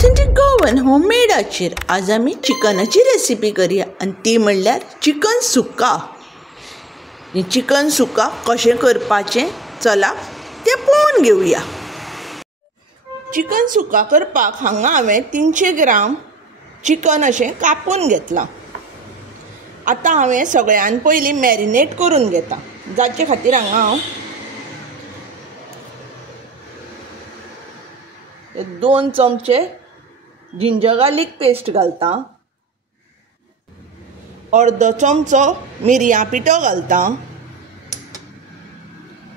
Authentic Goan होममेडाचेर आज आमी चिकनाची recipe करूया आनी ती म्हणल्यार चिकन सुक्का। चिकन सुक्का कशें करपाचें चला तें पळोवन घेवया। चिकन सुक्का करपाक हांगा हांवें 300 ग्राम चिकन अशें कापून घेतलां। आतां हांवें सगळ्यान पयलीं मॅरिनेट करून घेता, जाचे खातीर हांगा हांव 2 चमचे जिंजर गार्लिक पेस्ट घालता, अर्दो चमचो मिरयां पिठो घालता,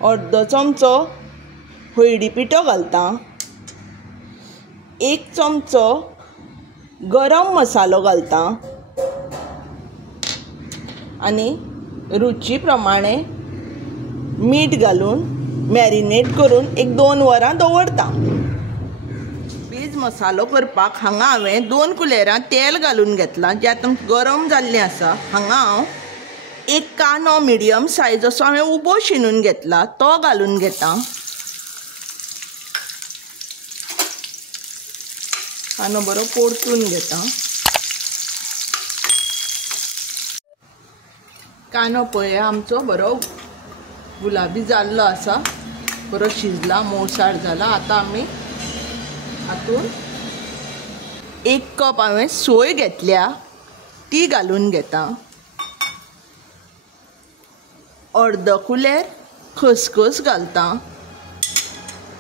अर्दो चमचो हळदी पिठो घालता, 1 चमचो गरम मसालो घालता आनी रुची प्रमाणे मीठ घालून मॅरिनेट करून 1-2 वरां दवरता। बेज मसालो करपाक हांगा हांवें 2 कुलेरां तेल घालून घेतलां, जें आतां गरम जाल्लें आसा। हांगा हांव 1 कांदो मिडियम सायज असो हांवें उबो शिनून घेतला, तो घालून घेता। कांदो बरो परतून घेता। कांदो पळया आमचो बरो गुलाबी जाल्लो आसा, बरो शिजला, मोळसाण जाला। आतां आमी हातून 1 कप हांवें सोय घेतल्या ती घालून घेता, अर्दो कुलेर खसखस घालता,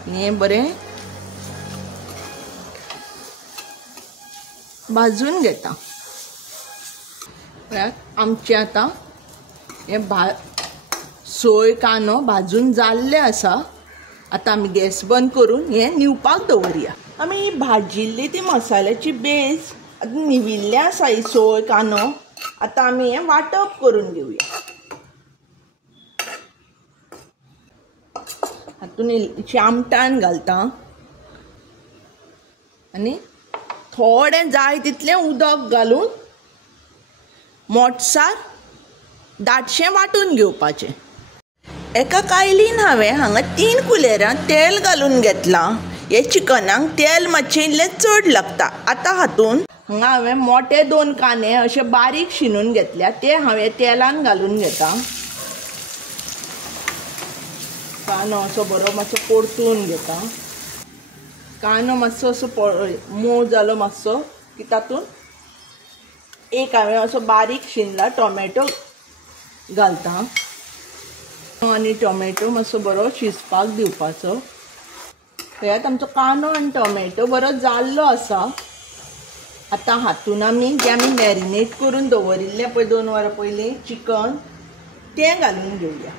हें बरें भाजून घेता। आमचें आतां हें सोय कांदो भाजून जाल्लें आसा। आतां आमी गॅस बंद करून हें न्हिवपाक दवरया। आमी ही भाजिल्ली ती मसाल्याची बेज आतां न्हिविल्लें आसा, ही सोय कांदो। आतां आमी हें वांटप करून घेवया। हातून इल्लेशें आमटाण घालता आनी थोडें जाय तितलें उदक घालून मोठसार दाटशें वांटून घेवपाचें। एका कायलीन हांवें हांगा 3 कुलेरां तेल घालून घेतलां। हे चिकनाक तेल मातशें इल्लें चड लागता। आतां हातून हांगा हांवें मोठे 2 कांदे अशे बारीक शिनून घेतल्या, ते हांवें तेलान घालून घेता। कांदो असो बरो मातसो परतून घेता। कांदो मातसो असो मोव जालो मातसो की तातूंत एक हांवें असो बारीक शिनला टोमॅटो घालता आनी टोमॅटो मातसो बरो शिजपाक दिवपाचो। पळयात आमचो कांदो आनी टोमॅटो बरो जाल्लो आसा। आतां हातून आमी मॅरिनेट करून दवरिल्लें पळय 2 वरां पयलीं चिकन, तें घालून घेवया।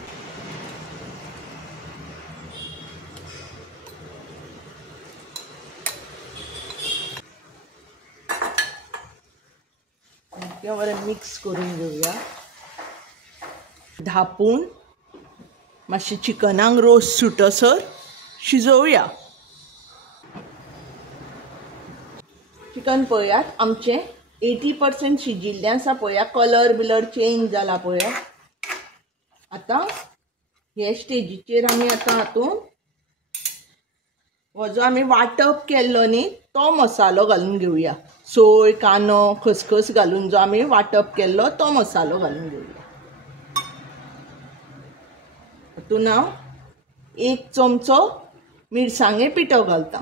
तें बरें मिक्स करून घेवया। धापून मातशें चिकनाक रोस सुटसर शिजोवया। चिकन पळयात आमचें 80% शिजिल्लें आसा। पळया कलर बिलर चेंज जाला पळया। आतां हे स्टेजीचेर आमी आतां हातून हो जो आमी वांटप केल्लो न्ही तो मसालो घालून घेवया। सोय कांदो खसखस घालून जो आमी वांटप केल्लो तो मसालो घालून घेवया। हातून हांव 1 चमचो मिरसांगे पिठो घालता।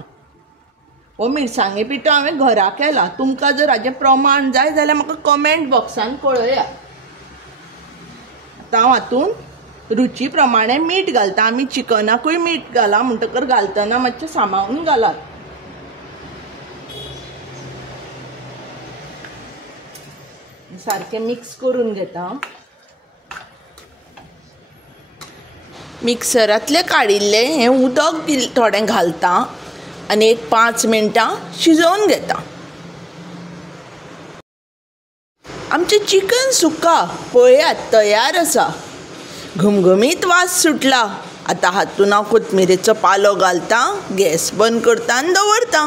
हो मिरसांगे पिठो हांवें घरा केला। तुमकां जर हाजें प्रमाण जाय जाल्यार म्हाका कमेंट बॉक्सान कळया। आतां हांव हातून रुची प्रमाणे मीठ घालता। आमी चिकनाकूय मीठ घाला म्हणटकर घालतना मातशें सांबाळून घालात। सारकें मिक्स करून घेता। मिक्सरांतलें काडिल्लें हें उदक थोडें घालता आनी 1-5 मिनटां शिजोवन घेता। आमचें चिकन सुक्का पळयात तयार आसा। घमघमीत वास सुटला। आतां हातून हांव कोथमिरेचो पालो घालता, गॅस बंद करता आनी दवरता।